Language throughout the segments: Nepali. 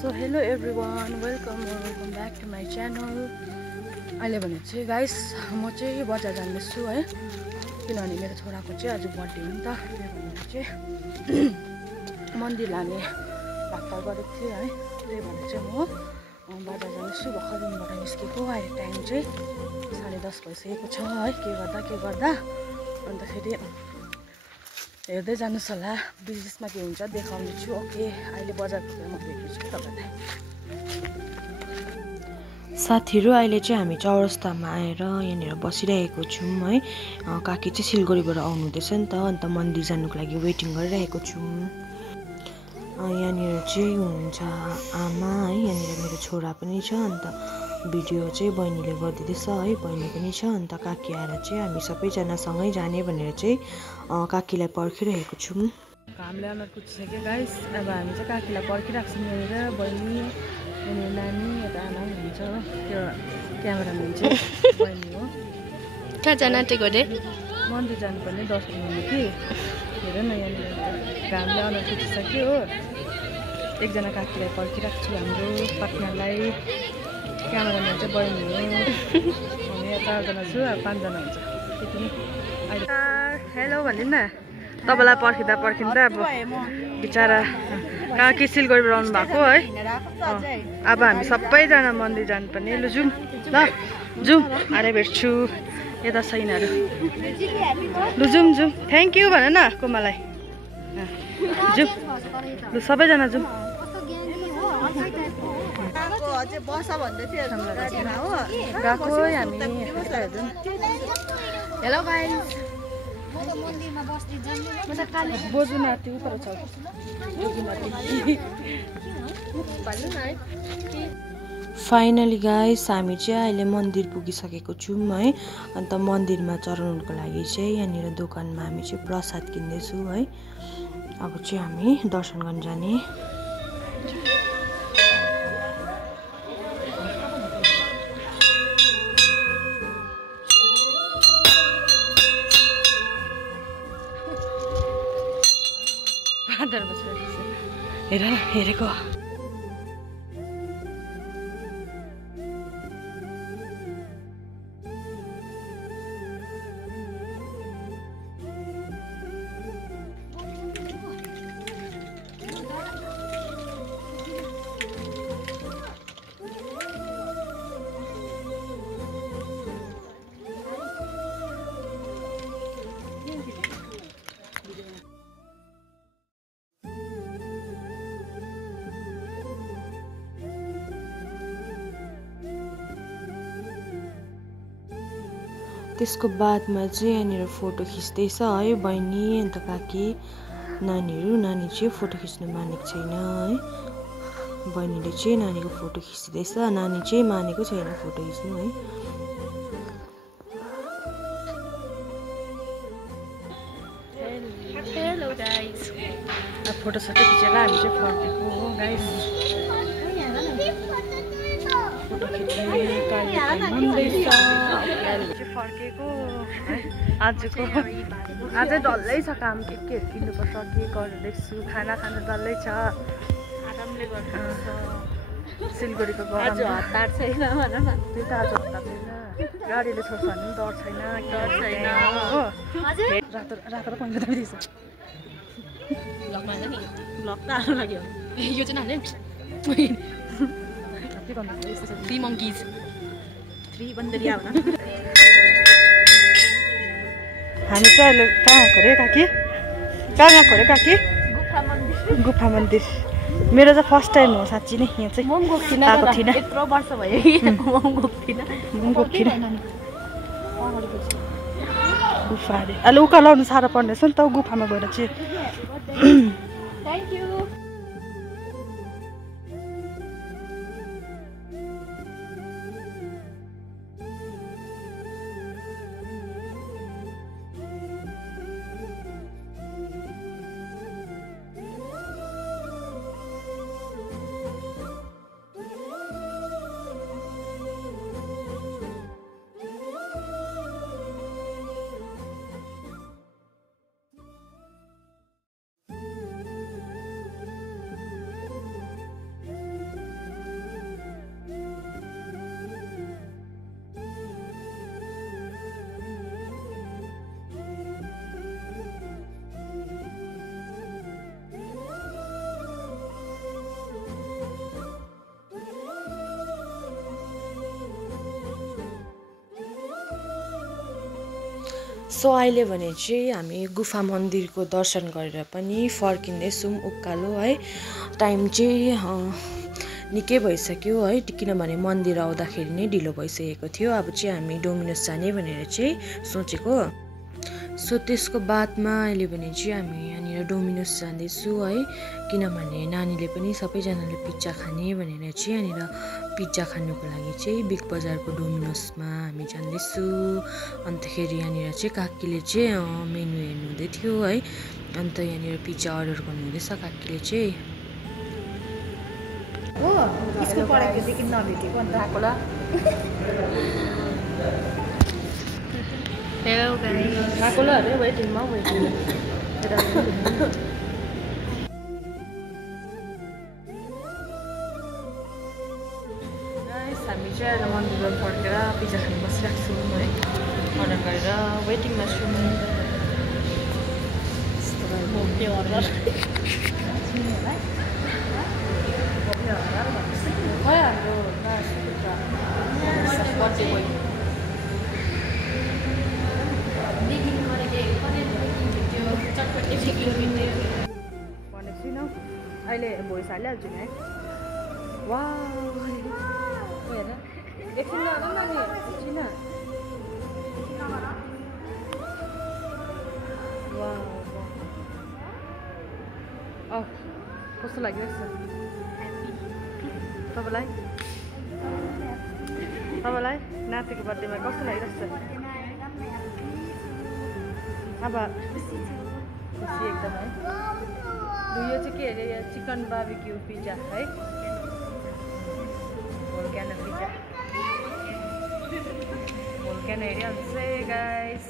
So hello everyone, welcome back to my channel. अहिले भने चाहिँ गाइस म चाहिँ बजार जान्दैछु है, किनभने मेरो छोराको चाहिँ आज बर्थडे हो नि त। त्यही भएर चाहिँ मन्दिर लाने भागदौड गरेको थिएँ है। त्यही भएर चाहिँ म बजार जान्दैछु। भर्खर रुमबाट निस्केको। अहिले टाइम चाहिँ 10:30 भइसकेको छ है। के गर्दा अन्तखेरि हेर्दै जानुहोस् होला, बिजनेसमा के हुन्छ देखाउने छु। ओके, अहिले बजार पुगेर म भेट्छु तपाईलाई। साथीहरु, अहिले चाहिँ हामी चौरस्तामा आएर यहाँनिर बसिरहेको छौँ है। काकी चाहिँ सिलगढीबाट आउनुहुँदैछ नि त, अन्त मन्दिर जानुको लागि वेटिङ गरिरहेको छौँ। यहाँनिर चाहिँ हुनुहुन्छ आमा है, यहाँनिर मेरो छोरा पनि छ। अन्त भिडियो चाहिँ बहिनीले गरिदिँदैछ है, बहिनी पनि छ। अन्त काकी आएर चाहिँ हामी सबैजना सँगै जाने भनेर चाहिँ काकीलाई पर्खिरहेको छौँ। हामीले अनुहार कुचिसक्यो गाइस। अब हामी चाहिँ काकीलाई पर्खिरहेको छौँ। यहाँनिर बहिनी, यहाँनिर नानी, यता आमा पनि हुन्छ। त्यो क्यामेराम्यान चाहिँ बहिनी हो। कहाँ जान आँटेको रे? मन्दिर जानुपर्ने दर्शन गर्नु कि। हेर न, यहाँनिर हामीले अनुहार कुचिसक्यो हो। एकजना काकीलाई पर्खिरहेको छु हाम्रो पार्टनरलाई। क्यामेराम्यान चाहिँ बहिनी हो। हामी यहाँ 4जना छु, अब 5जना हुन्छ त्यति नै। हेलो भन्नु न, तपाईँलाई पर्खिँदा अब बिचरा काकी सिलगढीबाट आउनु भएको है। अब हामी सबैजना मन्दिर जानुपर्ने। लु जाउँ ल, जाउँ। आएर भेट्छु यता छैनहरू। लु जाउँ। थ्याङ्क यू भन न कोमालाई। जाउँ लु, सबैजना जाउँ। गएको हामी। हेलो गाइस, बोजुनाति उपर छ। फाइनली गाइस, हामी चाहिँ अहिले मन्दिर पुगिसकेको छौँ है। अन्त मन्दिरमा चढाउनुको लागि चाहिँ यहाँनिर दोकानमा हामी चाहिँ प्रसाद किन्दैछौँ है। अब चाहिँ हामी दर्शन गर्न जाने। हेर न, हेरेको त्यसको बादमा चाहिँ यहाँनिर फोटो खिच्दैछ है बहिनी अन्त काकी नानीहरू। नानी चाहिँ फोटो खिच्नु मानेको छैन है। बहिनीले चाहिँ नानीको फोटो खिच्दैछ, नानी चाहिँ मानेको छैन फोटो खिच्नु है। हेलो गाइस, अब फोटो सबै खिचेर हामी चाहिँ फर्केको हो गाइस। फोटो खिच्ने फर्केको है। आजै डल्लै छ काम। केहरू किन्नुपर्छ, के गर्दैछु। खाना खानु डल्लै छ। आरामले गर्नुपर्छ। सिलगढीको गरम हतार छैन भन न। त्यही त, आज हतार छैन। गाडीले छोड्छ भने पनि डर छैन हो। रातो र पहेँलो दाइदिएछ। ब्लग त आउनु लाग्यो। यो चाहिँ नाले के गर्नु? 3 monkeys 3 बन्दरिया भन। हामी चाहिँ अहिले कहाँ गएको रे काकी? कहाँ गएको रे काकी? गुफा मन्दिर। मेरो चाहिँ फर्स्ट टाइम हो साँच्ची नै। यहाँ चाहिँ आएको थिइनँ। यत्रो वर्ष भयो कि गएको थिइनँ। गुफा अरे अहिले उकालो लाउनु साह्रो पर्ने रहेछ नि त गुफामा गएर चाहिँ। Thank you. सो अहिले भने चाहिँ हामी गुफा मन्दिरको दर्शन गरेर पनि फर्किँदैछौँ उकालो है। टाइम चाहिँ निकै भइसक्यो है, किनभने मन्दिर आउँदाखेरि नै ढिलो भइसकेको थियो। अब चाहिँ हामी डोमिनोस जाने भनेर चाहिँ सोचेको। सो त्यसको बादमा अहिले भने चाहिँ हामी यहाँनिर डोमिनोस जाँदैछु है, किनभने नानीले पनि सबैजनाले पिज्जा खाने भनेर चाहिँ यहाँनिर पिज्जा खानुको लागि चाहिँ बिग बजारको डोमिनोसमा हामी जाँदैछु। अन्तखेरि यहाँनिर चाहिँ काकीले चाहिँ मेन्यु हेर्नुहुँदै थियो है, अन्त यहाँनिर पिज्जा अर्डर गर्नुहुँदैछ काकीले चाहिँ। हो स्कुल पढेको देखि नभेटेको अन्त आकोला। हेलो गाइस, आकोला अरे वेटिङमा वेटिङ। गाइस हामी चाहिँ अहिले मन्दिरमा फर्केर पिज्जा खानु बसिरहेको छौँ है, अर्डर गरेर वेटिङमा छौँ। त्यो अर्डर खै हाम्रो बर्थडे बोय भनेको छुइनँ, अहिले भोइस हालिहाल्छु नि है। वा हेर एकछिन न नानी, एकछिन वा कस्तो लागिरहेछ तपाईँलाई? नातिको बर्थडेमा कस्तो लागिरहेछ? अब खुसी एकदम है। यो चाहिँ के अरे चिकन बार्बिक्यू पिज्जा है, भोल्क्यानो पिज्जा। भोल्क्यानो हेरिहाल्छ गाइस।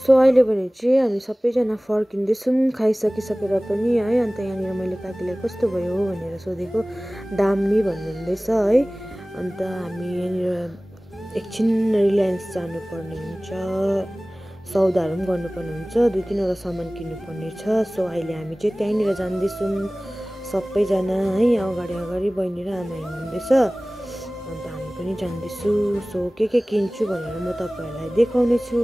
सो अहिले भने चाहिँ हामी सबैजना फर्किँदैछौँ खाइसकिसकेर पनि है। अन्त यहाँनिर मैले काकीलाई कस्तो भयो भनेर सोधेको, दामी भन्नुहुँदैछ है। अन्त हामी यहाँनिर एकछिन रिलायन्स जानुपर्ने हुन्छ, सौदाहरू पनि गर्नुपर्ने हुन्छ, 2-3वटा सामान किन्नुपर्ने छ। सो अहिले हामी चाहिँ त्यहीँनिर जाँदैछौँ सबैजना है। अगाडि बहिनी र आमा हिँड्नुहुँदैछ, अन्त हामी हामी पनि जान्दैछु। सो के किन्छु भनेर म तपाईहरुलाई देखाउने छु।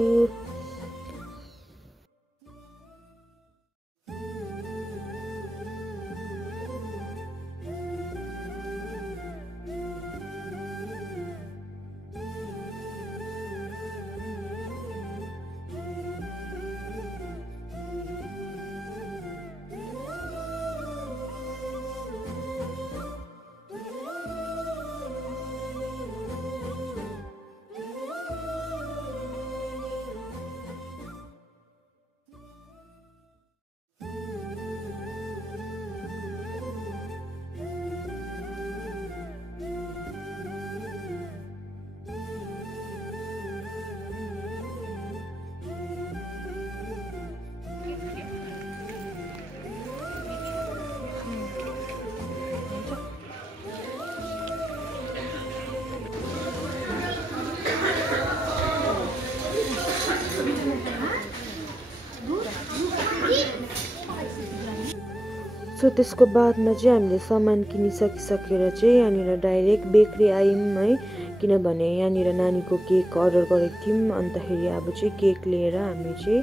सो त्यसको बादमा चाहिँ हामीले सामान किनिसकिसकेर चाहिँ यहाँनिर डाइरेक्ट बेकरी आयौँ है, किनभने यहाँनिर नानीको केक अर्डर गरेको थियौँ। अन्तखेरि अब चाहिँ केक लिएर हामी चाहिँ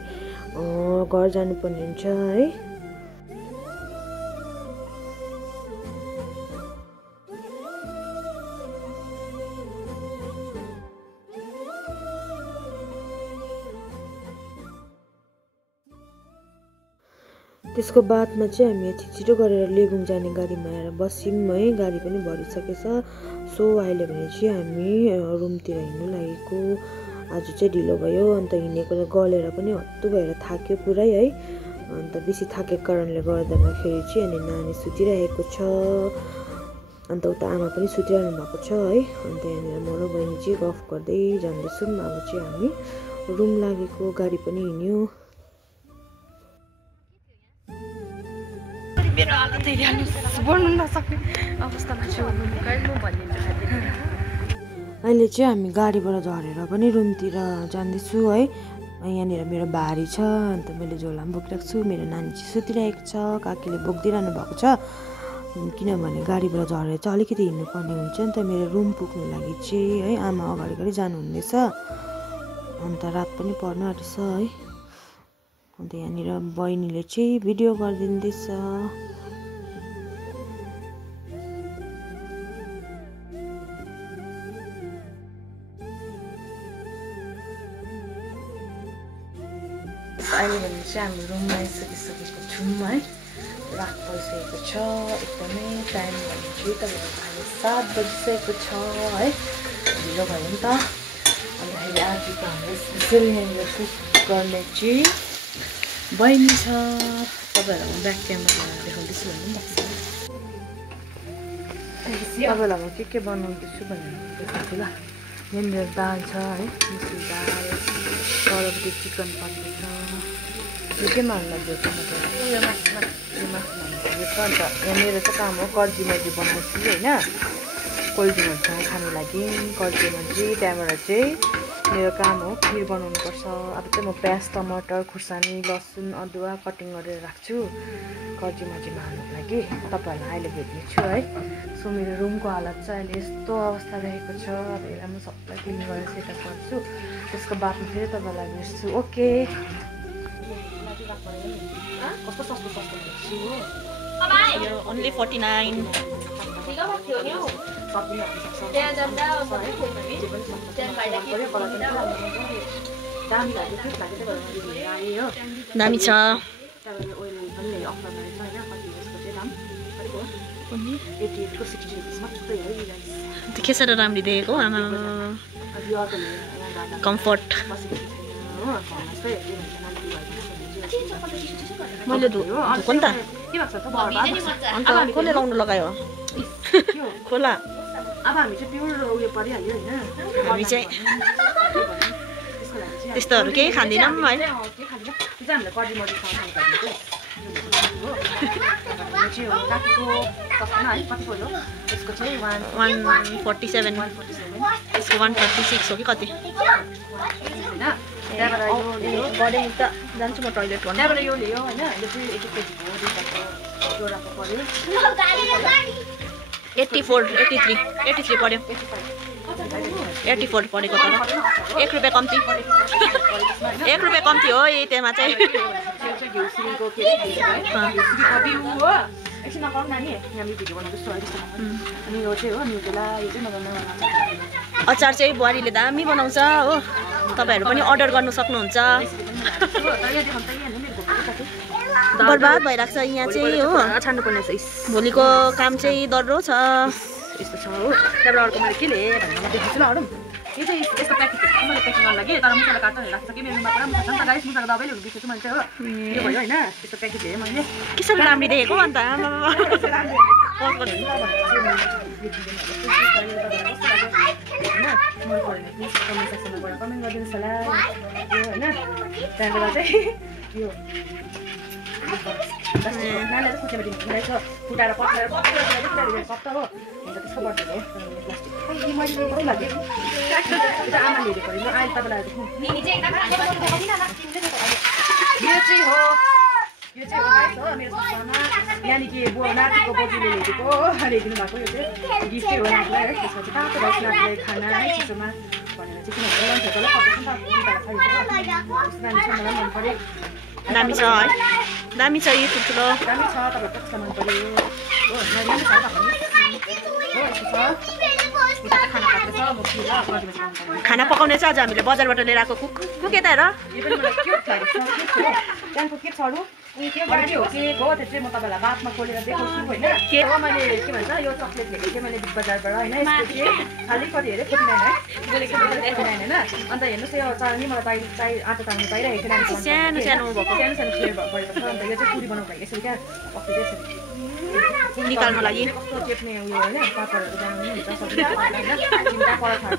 घर जानुपर्ने हुन्छ है। त्यसको बादमा चाहिँ हामी छिटो गरेर लेबुङ जाने गाडीमा आएर बस्यौँ है। गाडी पनि भरिसकेछ। सो अहिले भने चाहिँ हामी रुमतिर हिँड्नु लागेको। आज चाहिँ ढिलो भयो, अन्त हिँडेको गलेर पनि हत्तु भएर थाक्यो पुरै है। अन्त बेसी थाकेको कारणले गर्दाखेरि चाहिँ अनि नानी सुतिरहेको छ, अन्त उता आमा पनि सुतिरहनु भएको छ है। अन्त यहाँनिर म र बहिनी चाहिँ गफ गर्दै जाँदैछौँ। अब चाहिँ हामी रुम लागेको, गाडी पनि हिँड्यो। मेरो हालत हेरिहाल्नुहोस्, बढ्नु नसक्ने अवस्थामा छु अहिले चाहिँ हामी गाडीबाट झरेर पनि रुमतिर जाँदैछु है। यहाँनिर मेरो भारी छ, अन्त मैले झोला पनि बोकिरहेको छु। मेरो नानी चाहिँ सुतिरहेको छ, काकीले बोकिदिइरहनु भएको छ, किनभने गाडीबाट झरेर चाहिँ अलिकति हिँड्नुपर्ने हुन्छ नि त मेरो रुम पुग्नु लागि चाहिँ है। आमा अगाडि जानुहुँदैछ, अन्त रात पनि पर्न आँटेछ है। अन्त यहाँनिर बहिनीले चाहिँ भिडियो गरिदिँदैछ। अहिले भने चाहिँ हामी रुममा आइसकिसकेको छौँ है। रात भइसकेको छ एकदमै। टाइम भने चाहिँ तपाईँको अहिले 7 बजिसकेको छ है। ढिलो भयो नि त। अन्तखेरि आजको हाम्रो स्पेसल यहाँनिर कुक गर्ने चाहिँ बहिनी छ। तपाईँहरूलाई म ब्याक क्यामेरा देखाउँदैछु भन्नु नि तपाईँहरूलाई म के बनाउँदैछु भनेर देखाउँछु ल। यहाँनिर दाल छ है, मुसुरी दाल, तलपट्टि चिकन पर्दैछ। यो केमा हाल्नु लाग्यो टमाटर? यो मासुमा हाल्नु छ। अन्त यहाँ मेरो चाहिँ काम हो कर्जी मर्जी बनाउँछु होइन, कोल्ड ड्रिङ्कहरूसँग खानु लागि कर्जी मर्जी। त्यहाँबाट चाहिँ मेरो काम हो खिर बनाउनुपर्छ। अब चाहिँ म प्याज, टमाटर, खुर्सानी, लसुन, अदुवा कटिङ गरेर राख्छु कर्जी मर्जीमा हाल्नुको लागि। तपाईँहरूलाई अहिले भेट्नेछु है। सो मेरो रुमको हालत चाहिँ अहिले यस्तो अवस्था रहेको छ। अब यसलाई म सबै क्लिन गरेर सेटअप गर्छु, त्यसको बादमा फेरि तपाईँलाई भेट्छु। ओके। कस्तो सस्तो सस्तो भेट्छु हो। ओन्ली 49। दामी छ। खेसेर राम्री देखेको आमा। कम्फर्ट मैले धुको नि त। अन्त कसले लाउनु लगायो खोला? अब हामी चाहिँ प्योर उयो परिहाल्यो होइन। हामी चाहिँ त्यस्तोहरू केही खाँदैनौँ है। हामीले कर्जी मर्जीसँग खानु पर्ने कति पर्यो यसको चाहिँ 147। यसको 136 हो कि कति? गऱ्यो त जान्छु म टोइलेट भन्नु। त्यहाँबाट यो लियो होइन। यो चाहिँ 80 केजीको दुईटाको जोडाको पर्यो 84, 83 पर्यो। 85 84 परेको तर 1 रुपियाँ कम्ती 1 रुपियाँ कम्ती हो त्यसमा चाहिँ एकछिन नपाउँ नानी हामी भिडियो बनाउँदै छु अनि यो चाहिँ हो न्युटेला यो चाहिँ नगर्नु अचार चाहिँ बुहारीले दामी बनाउँछ हो तपाईहरु पनि अर्डर गर्न सक्नुहुन्छ बर्बाद भइराख्छ यहाँ चाहिँ हो छान्नु पर्ने छ भोलिको काम चाहिँ दर्रो छ यस्तो छ हो त्यहाँबाट अर्को मैले के लिएँ भनेर म देखाउँछु ल अरू यो चाहिँ यस्तो प्याकेटहरू मैले प्याकिङ गर्न लागि तर मुसाले काट्न लाग्छ कि मेरोमा पुरा मुसा छ नि त गाइस मुसाको दबाईले बिर्सेछु मैले चाहिँ हो यो भयो होइन यस्तो प्याकेट लिएँ मैले के साह्रो राम्री देखेको अन्त कमेन्ट गरिदिनुहोस् होला यो होइन त्यहाँबाट चाहिँ यो नानीलाई चाहिँ फुटाएर फुटाएर पठाएर कप्ता हो अन्त त्यसको बर्थडे हो प्लास्टिक मैले लिएको लाग्यो त्यो आमाले हेरेको म अहिले तपाईँलाई यो चाहिँ हो मेरो संस्थामा यहाँनिर बुवा नातिको बोजूले ल्याइदिएको हो ल्याइदिनु भएको यो चाहिँ गिफ्टै हो नातिलाई है त्यसपछि तातो भएपछि नातिलाई खाना है चिसोमा भनेर चाहिँ किनभने लन्चहरू मलाई मन पऱ्यो दामी छ है दामी छ यो ठुल्ठुलो दामी छ तपाईँको कस्तो मन पऱ्यो हो दामी छ खाना पकाउने चाहिँ आज हामीले बजारबाट लिएर आएको कुक यता हेर यो पनि मलाई क्युट लागेको छ त्यहाँको के छ अरू त्यो गाडी हो के हो त्यो चाहिँ म तपाईँलाई बादमा खोलेर देखाउँछु होइन के हो मैले के भन्छ यो चक्लेट लिएको थिएँ मैले बिग बजारबाट होइन यसको चाहिँ खालि कति हेरेँ 49 है बोलेको 49 होइन अन्त हेर्नुहोस् यो चालनी मलाई आटा ताल्नु पाइरहेको थिएँ सानो सानो भएको सानो सानो फ्लेभर भएको छ अन्त यो चाहिँ पुरी बनाउनु भएको यसरी क्या अस्ति त्यसरी निकाल्नु लागि कस्तो चेप्ने उयो होइन पापडहरू बनाउनु हुन्छ सबै होइन चिम्टा पराठाहरू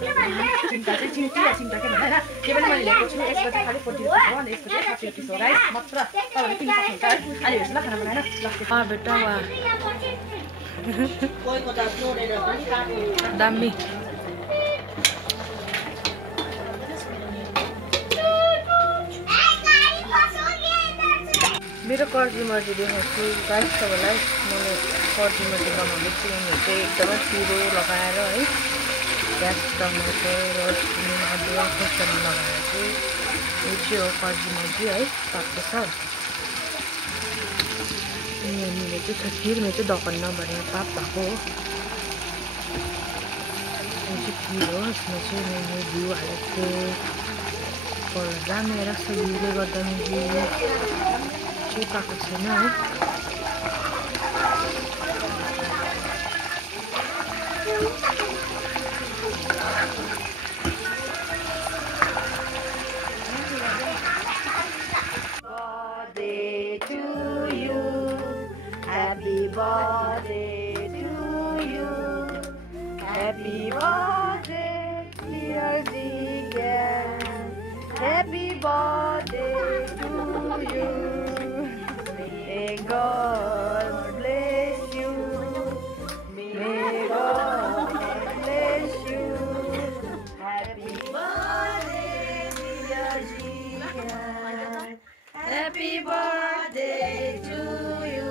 चिम्टा चाहिँ चिम्टी या चिम्टा के भन्दैन त्यो पनि मैले ल्याएको छु यसको चाहिँ खालि 40 रुपियाँ हो अनि यसको चाहिँ 60 रुपियाँ हो गाइस मात्र तपाईँले किन्न सक्नुहुन्छ है अहिले हेर्छु ल खाना बनाएन बेटा वा दामी मेरो कर्जी मर्जी देखाउँछु गाइस तपाईँलाई मैले कर्जी मर्जी बनाउँदैछु यहाँनिर चाहिँ एकदमै पिरो लगाएर है प्याज टमाटर रसुन अदुवा खोर्सानी लगाएर चाहिँ यो चाहिँ हो कर्जी मर्जी है पाक्दैछ यहाँनिर चाहिँ खिरमा चाहिँ दकन नभएर पाप भएको हो यो चाहिँ पिरो यसमा चाहिँ मैले घिउ हालेको थिएँ कलर राम्रो राख्छ घिउले गर्दा घिउ चाहिँ पाएको छैन है Happy birthday to you. Happy birthday, dear Zigan. Happy birthday to you. May God bless you. May God bless you. Happy birthday, dear Zigan. Happy birthday to you.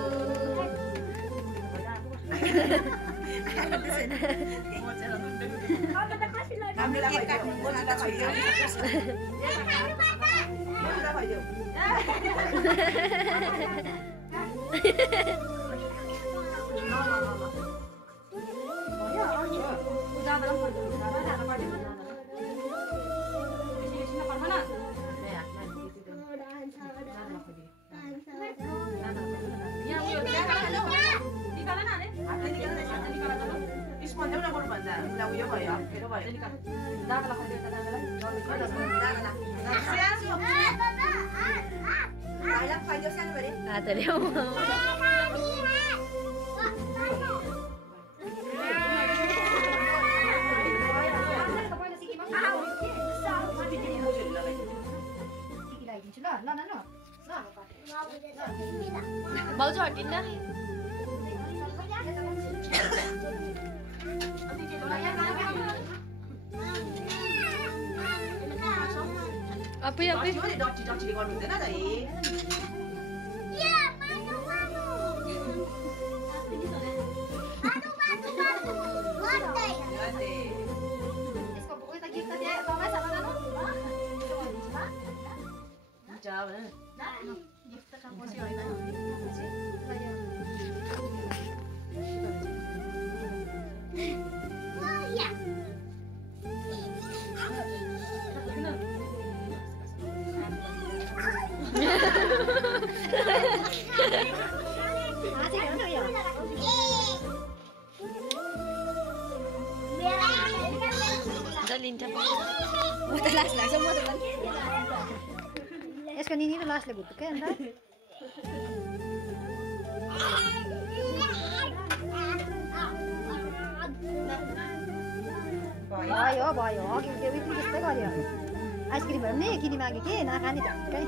भाउजू हटिन्न अपै अपै डटी गर्नु हुँदैन त यसको निनी र लास्टले भुत्तुकै अन्त भयो भयो अघि त्यो त्यस्तै गर्यो आइसक्रिमहरू नि किनी मागे कि नखाने झट्टै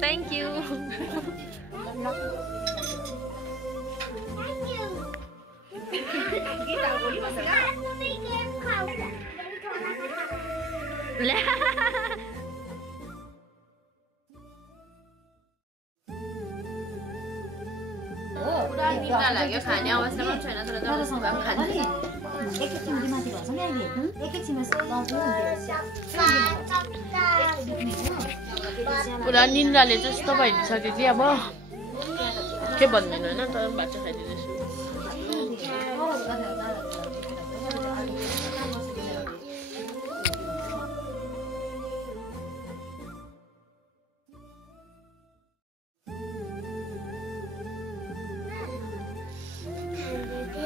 Thank you. पुरा निद्रा लाग्यो खाने अवस्थामा छैन तर जबसम्म भए पनि खान्छ पुरा निन्द्राले चाहिँ यस्तो भइसक्यो कि अब के भन्दैन होइन तर बाछा खाइदिँदैछु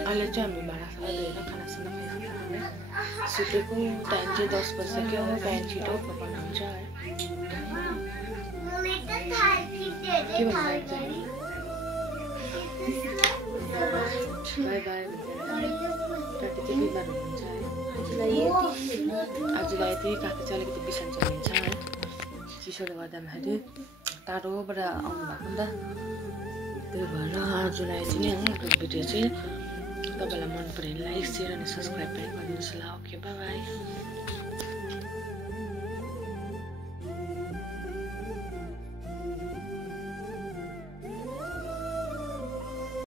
अहिले चाहिँ हामी भाँडासाँडा धोएर खानासाना खाइसक्यो सुतेको टाइम चाहिँ 10 बजिसक्यो बिहान छिटो पकाउनु हुन्छ है के भन्नु बाई बाई काकी चाहिँ बिमार हुनुहुन्छ है आजलाई यति काकी चाहिँ अलिकति बिसन्चो हुन्छ है चिसोले गर्दाखेरि टाढोबाट आउनु भएको नि त त्यही भएर आजलाई यति नै हो भिडियो चाहिँ तपाईँलाई मन पऱ्यो भने लाइक सेयर अनि सब्सक्राइब पनि गरिदिनुहोस् ल ओके बाई बाई